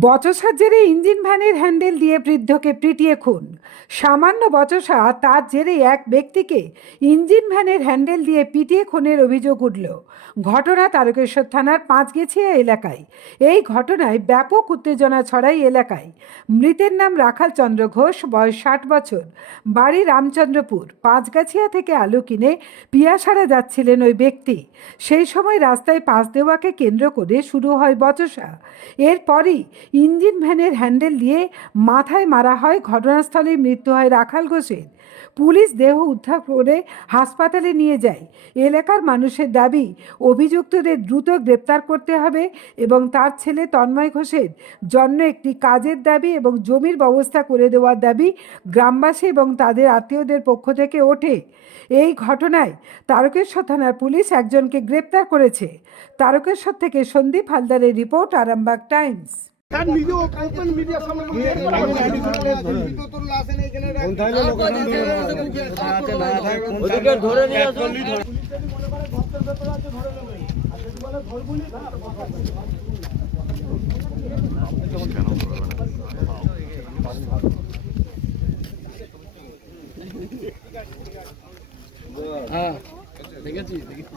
বচসার জেরে ইঞ্জিন ভ্যানের হ্যান্ডেল দিয়ে বৃদ্ধকে পিটিয়ে খুন। সামান্য বচসা তার জেরে এক ব্যক্তিকে ইঞ্জিন ভ্যানের হ্যান্ডেল দিয়ে পিটিয়ে খুনের অভিযোগ উঠল। ঘটনা তারকেশ্বর থানার পাঁচগেছিয়া এলাকায়। এই ঘটনায় ব্যাপক উত্তেজনা ছড়াই এলাকায়। মৃতের নাম রাখাল চন্দ্র ঘোষ, বয়স ষাট বছর। বাড়ি রামচন্দ্রপুর, পাঁচগাছিয়া থেকে আলু কিনে পিয়াসারা যাচ্ছিলেন ওই ব্যক্তি। সেই সময় রাস্তায় পাশ দেওয়াকে কেন্দ্র করে শুরু হয় বচসা। এরপরই ইঞ্জিন ভ্যানের হ্যান্ডেল দিয়ে মাথায় মারা হয়, ঘটনাস্থলেই মৃত্যু হয় রাখাল ঘোষের। পুলিশ দেহ উদ্ধার করে হাসপাতালে নিয়ে যায়। এলাকার মানুষের দাবি, অভিযুক্তদের দ্রুত গ্রেপ্তার করতে হবে এবং তার ছেলে তন্ময় ঘোষের জন্য একটি কাজের দাবি এবং জমির ব্যবস্থা করে দেওয়ার দাবি গ্রামবাসী এবং তাদের আত্মীয়দের পক্ষ থেকে ওঠে। এই ঘটনায় তারকেশ্বর থানার পুলিশ একজনকে গ্রেপ্তার করেছে। তারকেশ্বর থেকে সন্দীপ হালদারের রিপোর্ট, আরামবাগ টাইমস। তার নিজে ওপেন মিডিয়ার সামনে ধরে নিয়ে হ্যাঁ দেখেছি দেখেছি।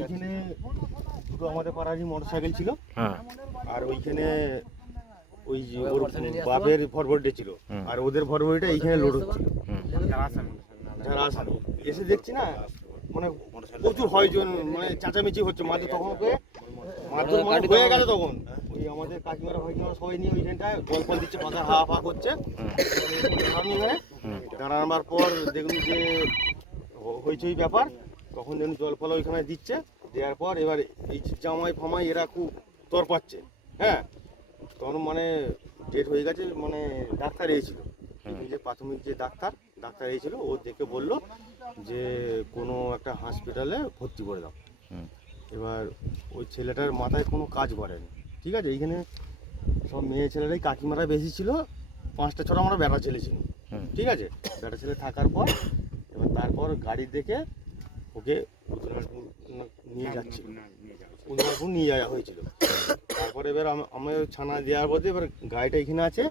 এখানে দুটো আমাদের পাড়ারই মোটর সাইকেল ছিল। হ্যাঁ। আর ওইখানে ওই যে ওর বাপের ফরওয়ার্ডে ছিল। আর ওদের ফরওয়ার্ডে এইখানে লোড হচ্ছিল যারা আসামি এসে দেখছি না মানে প্রচুর হয়জন মানে চেঁচামেচি হচ্ছে। মাঝে তখন ওকে মারধর মানে হয়ে গেছে তখন। ওই আমাদের কাকিমারা ফাকিমারা সবাই নিয়ে ওইখানটায় জল ফল দিচ্ছে মাথা হা ফা করছে। আমি দাঁড়ানোর পর দেখুন যে হইচই ব্যাপার। তখন যেন জল ফল ওইখানে দিচ্ছে দেওয়ার পর এবার এই জামাই ফামাই এরা খুব তর পাচ্ছে। হ্যাঁ? তখন মানে ডেট হয়ে গেছে মানে ডাক্তার এসেছিল। যে প্রাথমিক যে ডাক্তার ডাক্তার এসেছিল ও দেখে বলল যে কোনো একটা হসপিটালে ভর্তি করে দাও। এবার ওই ছেলেটার মাথায় কোনো কাজ করেনি। ঠিক আছে? এইখানে সব মেয়ে ছেলেরাই কাকিমারা বেশি ছিল পাঁচটা ছটা আমরা বেটা ছেলে ছিল ঠিক আছে? বেটা ছেলে থাকার পর এবার তারপর গাড়ি দেখে ওকে উদয়নারায়ণপুর নিয়ে যাচ্ছিল। নিয়ে যাওয়া হয়েছিল। তারপরে এবার আম- আমি ছানা দেওয়ার পথে এবার গাড়িটা এখানে আছে।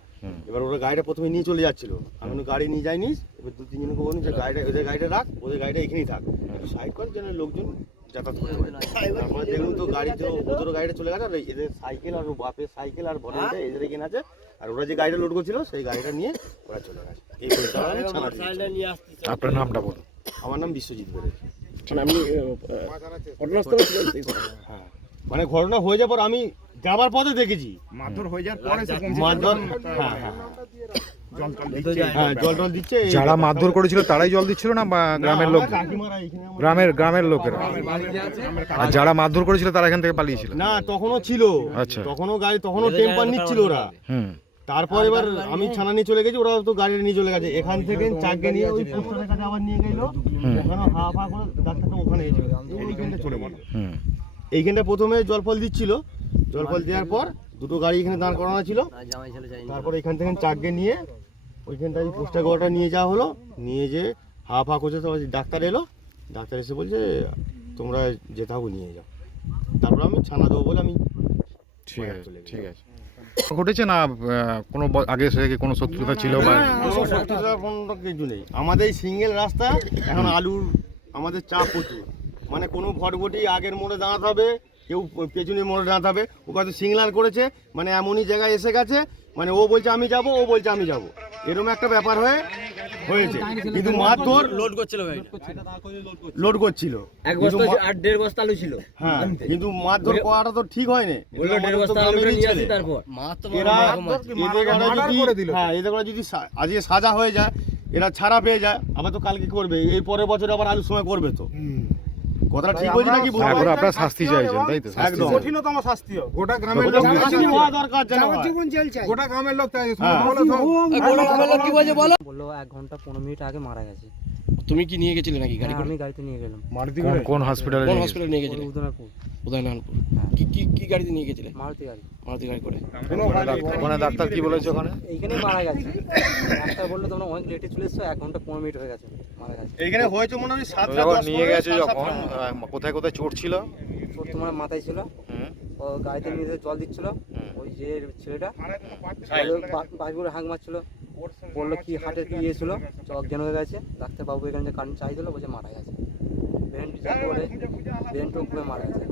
এবার ওরা গাড়িটা প্রথমে নিয়ে চলে যাচ্ছিল। আমি গাড়ি নিয়ে যাইনি। এবার দু তিনজনকে বলুন যে গাড়িটা ওদের গাড়িটা রাখ ওদের গাড়িটা এখানেই থাক। সাইড কর যেন লোকজন যাতায়াত করতে পারে। তারপরে দেখুন তো গাড়ি তো ওদের গাড়িটা চলে গেছে আর এদের সাইকেল আর বাপের সাইকেল আর এদের এখানে আছে। আর ওরা যে গাড়িটা লোড করছিল সেই গাড়িটা নিয়ে ওরা চলে গেছে। এই আপনার নামটা বলুন। আমার নাম বিশ্বজিৎ বলে মানে আপনি ঘটনাস্থলে ছিলেন সেই সময়? হ্যাঁ। মানে ঘটনা হয়ে যাওয়ার পর আমি যাবার পথে দেখেছি। মারধর হয়ে যাওয়ার পরে মারধর হ্যাঁ হ্যাঁ জল টল দিচ্ছে। হ্যাঁ যারা। মারধর করেছিল তারাই জল দিচ্ছিল না বা গ্রামের লোক? গ্রামের গ্রামের লোকেরা? আর যারা মারধর করেছিল তারা এখান থেকে পালিয়েছিল? না তখনও ছিল। আচ্ছা। তখনও গাড়ি তখনও টেম্পার নিচ্ছিল ওরা। হুম। তারপর এবার আমি ছানা নিয়ে চলে গেছি ওরা তো গাড়ি নিয়ে চলে গেছে। এখান থেকে চারটে নিয়ে ওই পোস্টারের কাছে আবার নিয়ে গেলো। ওখানে হা ফা করে ডাক্তারটা ওখানে এসে এইখানটা চলে গেল। এইখানটা প্রথমে জল ফল দিচ্ছিল। জল ফল দেওয়ার পর দুটো গাড়ি এখানে দাঁড় করানো ছিল। তারপর এখান থেকে চারটে নিয়ে ওইখানটায় পোস্টার গোটা নিয়ে যাওয়া হলো। নিয়ে যে হা ফা করছে তো ডাক্তার এলো। ডাক্তার এসে বলছে তোমরা যেতে হবে নিয়ে যাও। তারপর আমি ছানা দেবো বলে আমি ঠিক আছে ঠিক আছে। ঘটেছে না কোনো আগে থেকে কোনো শত্রুতা ছিল বা কোনো কোনো কিছু নেই। আমাদের এই সিঙ্গেল রাস্তা এখন আলুর আমাদের চাপ প্রচুর। মানে কোনো ভটভটি আগের মোড়ে দাঁড়াতে হবে কেউ পেছনের মোড়ে দাঁড়াতে হবে। ওখানে সিগনাল করেছে মানে এমনই জায়গায় এসে গেছে মানে ও বলছে আমি যাব ও বলছে আমি যাব। এরকম একটা ব্যাপার হয়ে হয়েছে। কিন্তু মারধর লোড করছিল ভাই। লোড করছিল। এক বস্তা মা- আর দেড় বস্তা আলু ছিল। হ্যাঁ কিন্তু মারধর করাটা তো ঠিক হয় না বলল দেড় বস্তা আলু নিয়ে আসি তারপর। মাছ তো এরা যদি হ্যাঁ এদের ঘরে যদি আজকে সাজা হয়ে যায় এরা ছাড়া পেয়ে যায় আবার তো কালকে করবে। এই পরের বছর আবার আলুর সময় করবে তো। কথাটা ঠিক বলছি নাকি ভুল? এখন আপনারা শাস্তি চাইছেন তাই তো? শাস্তি একদম। কঠিনতম শাস্তি হোক। গোটা গ্রামের লোক শাস্তি হওয়া দরকার যেন চলছে গোটা গ্রামের লোক চাই হ্যাঁ। কি বলে বলো? বলল এক ঘণ্টা পনেরো মিনিট আগে মারা গেছে। তুমি কি নিয়ে গেছিলে নাকি গাড়ি হ্যাঁ, করে? আমি গাড়িতে নিয়ে গেলাম। কোন কোন হসপিটালে কোন হসপিটালে নিয়ে গেছিলে? উদয়নাপুর উদয়নারায়ণপুর। হ্যাঁ। কি কি কি গাড়িতে নিয়ে গেছিলে? মারুতি গাড়ি। মারুতি গাড়ি করে। ওখানে ডাক্তার কি বলেছে ওখানে? এইখানেই মারা গেছে। ডাক্তার বলল তোমরা অনেক লেটে চলে এসছো এক ঘণ্টা পনেরো মিনিট হয়ে গেছে মারা গেছে। এইখানে হয়েছে মনে হয় সাতটা যখন নিয়ে গেছে যখন কোথায় কোথায় চোট ছিল? তোর তোমার মাথায় ছিল। ও গাড়িতে নিয়ে জল দিচ্ছিল। ওই যে ছেলেটা বাসগুলো হাঁক মারছিল। বলল কি হার্টের কি ইয়ে ছিল? অজ্ঞান হয়ে গেছে। ডাক্তারবাবু এখানে যে কারেন্ট চাই দিল বলছে মারা গেছে। ব্রেন বলে ব্রেন টোক করে মারা গেছে।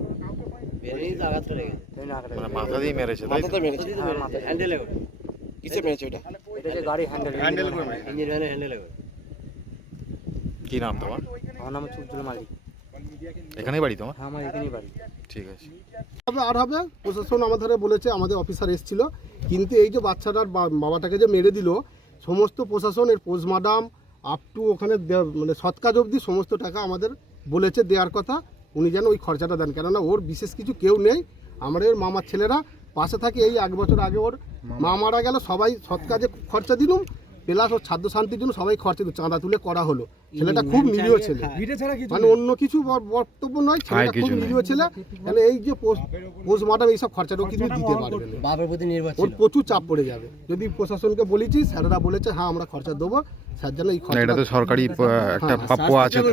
মানে মাথা দিয়ে মেরেছে তাই মাথাতে মেরেছে হ্যাঁ, হ্যান্ডেলে কিসে মেরেছে ওটা? এটা যে গাড়ি হ্যান্ডেল হ্যান্ডেল করে মেরেছে। ইঞ্জিন ভ্যানে হ্যান্ডেলে কি নাম তোমার? আমার নাম চুপজুল মালিক। এখানেই বাড়ি তোমার? হ্যাঁ আমার এখানেই বাড়ি। ঠিক আছে। হবে আর হবে? প্রশাসন আমাদের বলেছে আমাদের অফিসার এসেছিল। কিন্তু এই যে বাচ্চাটার বাবাটাকে যে মেরে দিল সমস্ত প্রশাসন এর পোস্টমার্টাম আপ টু ওখানে মানে সৎকাজ অবধি সমস্ত টাকা আমাদের বলেছে দেওয়ার কথা। উনি যেন ওই খরচাটা দেন। কেননা ওর বিশেষ কিছু কেউ নেই। আমরা ওর মামার ছেলেরা পাশে থাকি এই এক বছর আগে ওর মা মারা গেল সবাই সৎ কাজে খরচা দিলুম প্লাস ওর ছাদ্য শান্তির জন্য সবাই খরচা দিল চাঁদা তুলে করা হলো। ছেলেটা খুব নিরীহ ছেলে। মানে অন্য কিছু বক্তব্য নয় ছেলেটা খুব। নিরীহ ছেলে। তাহলে এই যে পোস্টমার্টাম এইসব খরচাটাও কিন্তু দিতে পারবে না। ওর প্রচুর চাপ পড়ে যাবে। যদি প্রশাসনকে বলেছি স্যারেরা বলেছে হ্যাঁ আমরা খরচা দেবো। স্যার যেন এই না এটা তো সরকারি একটা প্রাপ্য আছে তো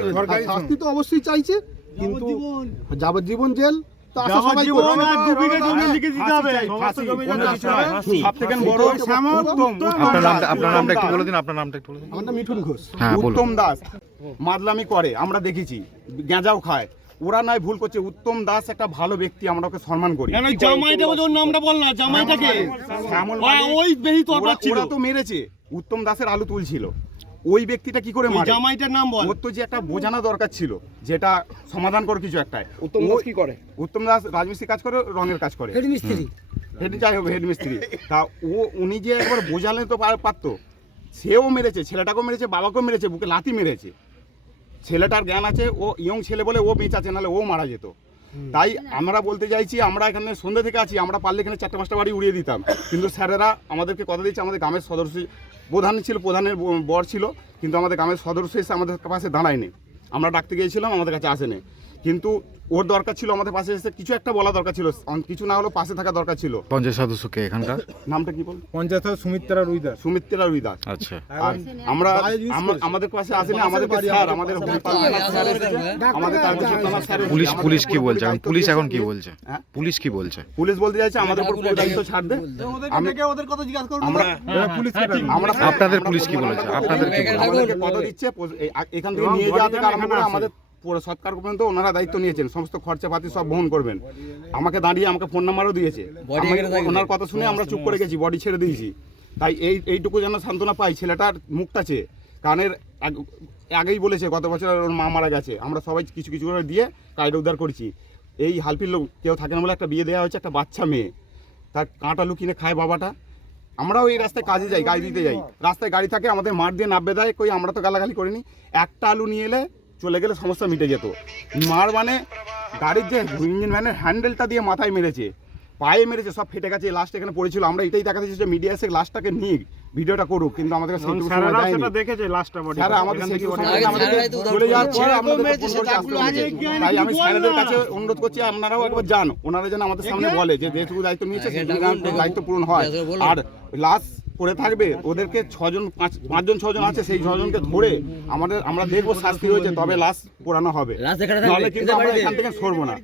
শাস্তি তো অবশ্যই চাইছে। কিন্তু যাবজ্জীবন। জেল তো উত্তম হ্যাঁ বলুন। উত্তম দাস মাদলামি করে আমরা দেখেছি গেঁজাও খায়। ওরা নয় ভুল করছে উত্তম দাস একটা ভালো ব্যক্তি আমরা ওকে সম্মান করি। জামাইটা ওর নামটা বল না জামাইটাকে। ওই- ওরা তো মেরেছে উত্তম দাসের আলু তুলছিল। ওই ব্যক্তিটা কি করে মারে? জামাইটার নাম বল। ওর তো যে একটা বোঝানো দরকার ছিল যেটা সমাধান করে কিছু একটা। উত্তম দাস কি করে? উত্তম দাস রাজমিস্ত্রি কাজ করে রঙের কাজ করে। হেড মিস্ত্রি হেড যাই হোক হেড মিস্ত্রি তা ও উনি যে একবার বোঝালে তো পার- পারতো। সেও মেরেছে ছেলেটাকেও মেরেছে বাবাকেও মেরেছে বুকে লাথি মেরেছে। ছেলেটার জ্ঞান আছে ও ইয়ং ছেলে বলে ও বেঁচে আছে নাহলে ও মারা যেত। তাই আমরা বলতে চাইছি আমরা এখানে সন্ধ্যে থেকে আছি আমরা পারলে এখানে চারটে পাঁচটা বাড়ি উড়িয়ে দিতাম। কিন্তু স্যারেরা আমাদেরকে কথা দিচ্ছে আমাদের গ্রামের সদস্য প্রধান ছিল, প্রধানের বর ছিল, কিন্তু আমাদের গ্রামের সদস্য এসে আমাদের পাশে দাঁড়ায়নি। আমরা ডাকতে গিয়েছিলাম, আমাদের কাছে আসেনি। কিন্তু ওর দরকার ছিল আমাদের পাশে এসে কিছু একটা বলা দরকার ছিল। কিছু না হলেও পাশে থাকা দরকার ছিল। পঞ্চায়েত সদস্যকে এখানকার? নামটা কি বল? পঞ্চায়েত সুমিত্রা রুইদাস সুমিত্রা রুইদাস আচ্ছা। আর আমরা আমাদের পাশে আসেনি আমাদেরকে স্যার আমাদের আমাদের স্যার পুলিশ পুলিশ কি বলছে? এখন পুলিশ এখন কি বলছে? হ্যাঁ? পুলিশ কি বলছে? পুলিশ বলতে চাইছে আমাদের উপর পুরো দায়িত্ব ছাড় দে আমি আমরা পুলিশ আমরা আপনাদের পুলিশ কি বলেছে? আপনাদের কি বলেছে? কথা দিচ্ছে এখান থেকে নিয়ে যাওয়া থেকে আরম্ভ করে আমাদের পুরো সৎকার পর্যন্ত ওনারা দায়িত্ব নিয়েছেন সমস্ত খরচা পাতি সব বহন করবেন। আমাকে দাঁড়িয়ে আমাকে ফোন নাম্বারও দিয়েছে। ওনার কথা শুনে আমরা চুপ করে গেছি বডি ছেড়ে দিয়েছি। তাই এই এইটুকু যেন সান্ত্বনা পাই ছেলেটার মুখটা চেয়ে। কানের আগ- আগেই বলেছে গত বছর ওর মা মারা গেছে। আমরা সবাই কিছু কিছু করে দিয়ে কায়দা উদ্ধার করেছি। এই হালপির লোক কেউ থাকে না বলে একটা বিয়ে দেওয়া হয়েছে একটা বাচ্চা মেয়ে। তার কাঁটা লুকিয়ে খায় বাবাটা। আমরাও এই রাস্তায় কাজে যাই গাড়ি দিতে যাই। রাস্তায় গাড়ি থাকে আমাদের মাঠ দিয়ে নাববে দেয় কই আমরা তো গালাগালি করিনি। একটা আলু নিয়ে এলে চলে গেলে সমস্যা মিটে যেত। মার মানে গাড়ির যে ইঞ্জিন ভ্যানের হ্যান্ডেলটা দিয়ে মাথায় মেরেছে পায়ে মেরেছে সব ফেটে গেছে লাস্ট এখানে পড়েছিল। আমরা এটাই দেখাতে চাইছি যে মিডিয়া এসে লাস্টটাকে নিয়ে ভিডিওটা করুক কিন্তু আমাদের দেখেছে লাস্টটা স্যার আমাদের চলে যাওয়ার পর। তাই আমি স্যারেদের কাছে অনুরোধ করছি আপনারাও একবার যান ওনারা যেন আমাদের সামনে বলে যে যেটুকু দায়িত্ব নিয়েছে সেটুকু দায়িত্ব পূরণ হয়। আর লাশ পড়ে থাকবে ওদেরকে ছজন পাঁচ পাঁচজন ছজন আছে সেই ছজনকে ধরে আমাদের আমরা দেখব শাস্তি হয়েছে তবে লাশ পোড়ানো হবে। নাহলে কিন্তু আমরা এখান থেকে সরবো না।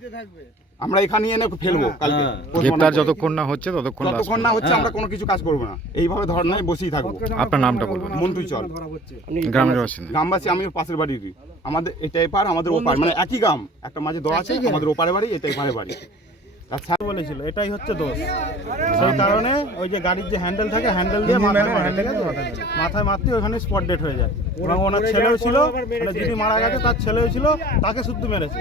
আমরা এখানে এনে ফেলব কালকে। গ্রেপ্তার যতক্ষণ না হচ্ছে ততক্ষণ লাশ যতক্ষণ না হচ্ছে আমরা কোনো কিছু কাজ করব না। এইভাবে ধর্নায় বসেই থাকব। আপনার নামটা বলবেন মন্টু চল। গ্রামের বাসিন্দা। গ্রামবাসী আমি পাশের বাড়িরই। আমাদের এটাই পার আমাদের ওপার। মানে একই গ্রাম। একটা মাঝে দোয়া আছে আমাদের ওপারে বাড়ি এটাই এপারে বাড়ি। আর স্যার বলেছিল এটাই হচ্ছে দোষ। সেই কারণে ওই যে গাড়ির যে হ্যান্ডেল থাকে হ্যান্ডেল দিয়ে মাথায় মারে, মাথায় মারতে ওখানে স্পট ডেট হয়ে যায়। এবং ওনার ছেলেও ছিল মানে যিনি মারা গেছে তার ছেলেও ছিল তাকে শুদ্ধ মেরেছে।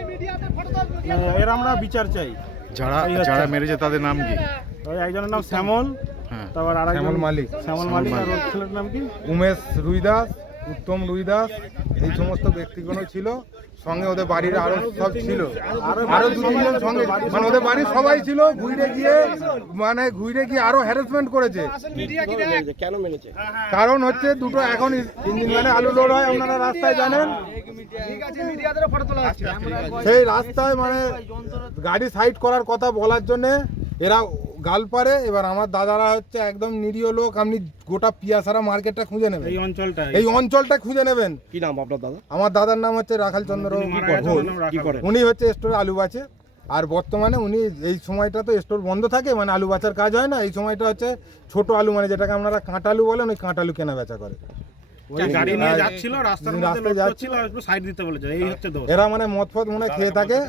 মানে এর আমরা বিচার চাই। যারা যারা মেরেছে তাদের নাম কি? ওই একজনের নাম শ্যামল হ্যাঁ। তারপর আর শ্যামল মালিক। শ্যামল মালিক আর ওর ছেলের নাম কি? উমেশ রুইদাস। উত্তম রুইদাস, এই সমস্ত ব্যক্তিগণ ছিল। সঙ্গে ওদের বাড়ির আরও সব ছিল। আরও দু তিনজন সঙ্গে মানে ওদের বাড়ির সবাই ছিল, ঘুরে গিয়ে মানে ঘুরে গিয়ে আরও হ্যারাসমেন্ট করেছে। কারণ হচ্ছে দুটো এখন ইঞ্জিন মানে আলু লোড হয়, আপনারা রাস্তায় জানেন। সেই রাস্তায় মানে গাড়ি সাইড করার কথা বলার জন্য এরা গাল পারে এবার আমার দাদারা হচ্ছে একদম নিরীহ লোক আপনি গোটা পিয়াসারা মার্কেটটা খুঁজে নেবেন। এই অঞ্চলটা এই অঞ্চলটা খুঁজে নেবেন। কি নাম আপনার দাদা? আমার দাদার নাম হচ্ছে রাখাল চন্দ্র উনি হচ্ছে স্টোরে আলু বাঁচে আর বর্তমানে উনি এই সময়টা তো স্টোর বন্ধ থাকে মানে আলু বাঁচার কাজ হয় না। এই সময়টা হচ্ছে ছোট আলু মানে যেটাকে আপনারা কাঁটালু বলেন ওই কাঁটালু কেনা বেচা করে। গাড়ি নিয়ে আর- যাচ্ছিল রাস্তার মধ্যে রাস্তায় লোড যাচ্ছিল। করছিল আর একটু সাইড দিতে বলেছে এই হচ্ছে এরা মানে মদ ফদ মনে হয় খেয়ে থাকে।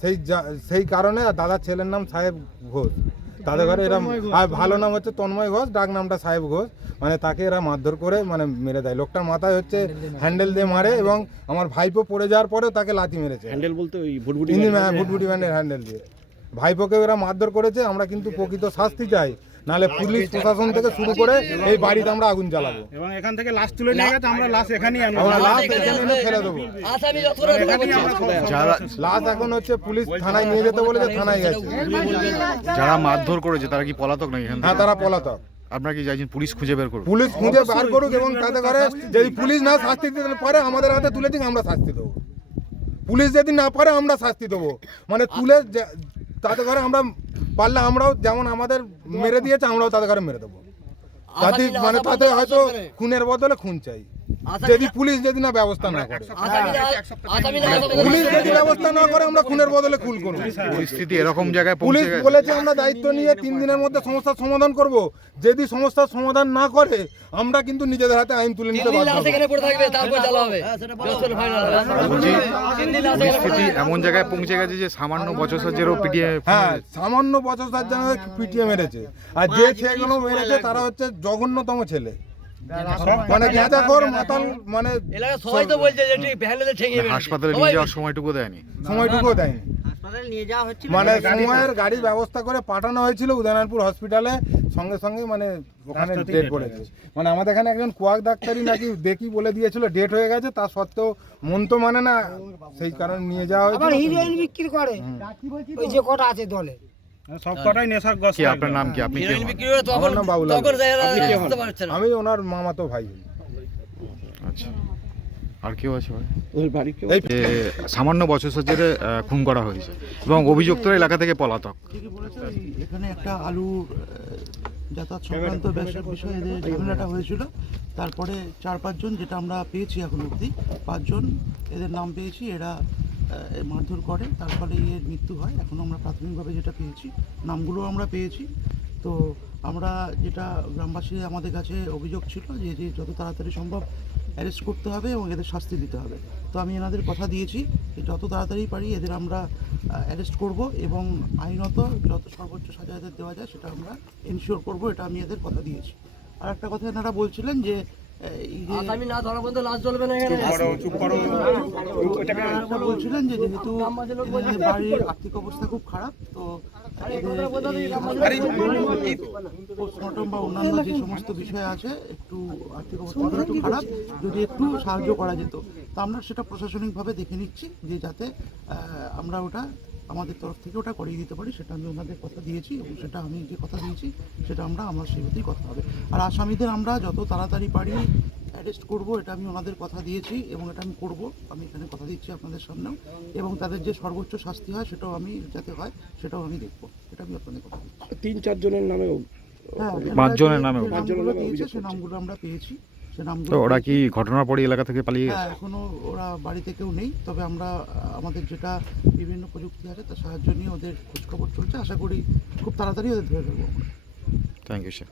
সেই যা- সেই কারণে আর দাদার ছেলের নাম সাহেব ঘোষ। তাদের ঘরে এরা আর ভালো নাম হচ্ছে তন্ময় ঘোষ ডাক নামটা সাহেব ঘোষ। মানে তাকে এরা মারধর করে মানে মেরে দেয়। লোকটার মাথায় হচ্ছে হ্যান্ডেল দিয়ে মারে। এবং আমার ভাইপো পড়ে যাওয়ার পরে তাকে লাথি মেরেছে। হ্যান্ডেল বলতে ওই ভুটভুটি ইঞ্জিন ভুটভুটি ব্যান্ডের হ্যান্ডেল দিয়ে। ভাইপোকে এরা মারধর করেছে। আমরা কিন্তু প্রকৃত শাস্তি চাই। নাহলে পুলিশ প্রশাসন থেকে শুরু করে এই বাড়িতে আমরা আগুন জ্বালাবো। এবং এখান থেকে লাশ তুলে নিয়ে গেছে আমরা লাশ এখানেই আনব। আমরা লাশ এখানে ফেলে দেবো। লাশ এখন হচ্ছে পুলিশ থানায় নিয়ে যেতে বলেছে থানায় গেছে। যারা মারধর করেছে তারা কি পলাতক নাকি এখান হ্যাঁ তারা পলাতক। আপনারা কি চাইছেন পুলিশ খুঁজে বের করুন পুলিশ খুঁজে বার করুক এবং তাতে করে যদি পুলিশ না শাস্তি দিতে পারে আমাদের হাতে তুলে দিক আমরা শাস্তি দেবো। পুলিশ যদি না পারে আমরা শাস্তি দেবো। মানে তুলে যে- ঘরে আমরা পারলে আমরাও যেমন আমাদের মেরে দিয়েছে আমরাও তাদের ঘরে মেরে দেবো। তাতে মানে তাতে হয়তো খুনের বদলে খুন চাই। যদি পুলিশ যদি না ব্যবস্থা না করে। পুলিশ যদি ব্যবস্থা না করে আমরা খুনের বদলে খুন করব। পরিস্থিতি এরকম জায়গায় পুলিশ বলেছে আমরা দায়িত্ব নিয়ে তিন দিনের মধ্যে সমস্যার সমাধান করব। যদি সমস্যার সমাধান না করে আমরা কিন্তু নিজেদের হাতে আইন তুলে নিতে বাধ্য পরিস্থিতি এমন জায়গায় পৌঁছে গেছে যে সামান্য বছর সজ্জেরও পিটিয়ে হ্যাঁ সামান্য বছর তার জন্য পিটিয়ে মেরেছে। আর যে ছেলেগুলো মেরেছে। তারা হচ্ছে জঘন্যতম ছেলে। মানে গেঁজাখোর মাতাল মানে সবাই তো বলছে যে ঠিক হাসপাতালে নিয়ে যাওয়ার সময়টুকু দেয়নি। সময়টুকুও দেয়নি। মানে সময়ের গাড়ি ব্যবস্থা করে পাঠানো হয়েছিল উদয়নারায়ণপুর হসপিটালে সঙ্গে সঙ্গে মানে ওখানে ডেট হয়ে গেছে। মানে আমাদের এখানে একজন কুয়াক ডাক্তারই নাকি দেখি বলে দিয়েছিল ডেট হয়ে গেছে তা সত্ত্বেও মন তো মানে না সেই কারণে নিয়ে যাওয়া হিরোইন বিক্রি করে। ওই যে কটা আছে দলে। সব কটাই নেশার আপনার নাম কি? আপনি আমার নাম বাবুলাল আমি ওনার মামাতো ভাই আচ্ছা। আর কেউ আছে সামান্য বছর সজ্জের খুন করা হয়েছে এবং অভিযুক্তরা এলাকা থেকে পলাতক। এখানে একটা আলুর আহ, যাতায়াত সংক্রান্ত ব্যবসার বিষয়ে এদের ঝামেলাটা হয়েছিল তারপরে চার পাঁচজন যেটা আমরা পেয়েছি এখন অবধি পাঁচজন এদের নাম পেয়েছি এরা মারধর করে তার ফলে এর মৃত্যু হয়। এখন আমরা প্রাথমিকভাবে যেটা পেয়েছি, নামগুলো আমরা পেয়েছি। তো আমরা যেটা গ্রামবাসী আমাদের কাছে অভিযোগ ছিল যে যে যত তাড়াতাড়ি সম্ভব অ্যারেস্ট করতে হবে এবং এদের শাস্তি দিতে হবে। তো আমি এনাদের কথা দিয়েছি যে, যত তাড়াতাড়ি পারি এদের আমরা অ্যারেস্ট করব এবং আইনত যত সর্বোচ্চ সাজা এদের দেওয়া যায় সেটা আমরা এনশিওর করব। এটা আমি এদের কথা দিয়েছি। আর একটা কথা এনারা বলছিলেন যে আসামি না ধরা পর্যন্ত লাশ জ্বলবে না এখানে। বলছিলেন যে যেহেতু বাড়ির আর্থিক অবস্থা খুব খারাপ তো পোস্টমর্টম বা অন্যান্য যে সমস্ত বিষয় আছে একটু আর্থিক অবস্থা একটু খারাপ যদি একটু সাহায্য করা যেত। তো আমরা সেটা প্রশাসনিকভাবে দেখে নিচ্ছি যে যাতে আমরা ওটা আমাদের তরফ থেকে ওটা করিয়ে দিতে পারি সেটা আমি ওনাদের কথা দিয়েছি এবং সেটা আমি যে কথা দিয়েছি সেটা আমরা আমার সেই মতোই কথা হবে। আর আসামিদের আমরা যত তাড়াতাড়ি পারি অ্যারেস্ট করব এটা আমি ওনাদের কথা দিয়েছি এবং এটা আমি করব। আমি এখানে কথা দিচ্ছি আপনাদের সামনেও এবং তাদের যে সর্বোচ্চ শাস্তি হয় সেটাও আমি যাতে হয় সেটাও আমি দেখব। এটা আমি আপনাদের কথা দিচ্ছি। তিন চারজনের নামে হ্যাঁ পাঁচজনের নামে পাঁচজনের নামগুলো নামে দিয়েছে অভিযোগ সে নামগুলো আমরা পেয়েছি। তো ওরা কি ঘটনার পড়ে এলাকা থেকে পালিয়ে হ্যাঁ গেছে? এখনও ওরা বাড়িতে কেউ নেই তবে আমরা আমাদের যেটা বিভিন্ন প্রযুক্তি আছে তার সাহায্য নিয়ে ওদের খোঁজখবর চলছে। আশা করি খুব তাড়াতাড়ি ওদের ধরে ফেলব থ্যাংক ইউ স্যার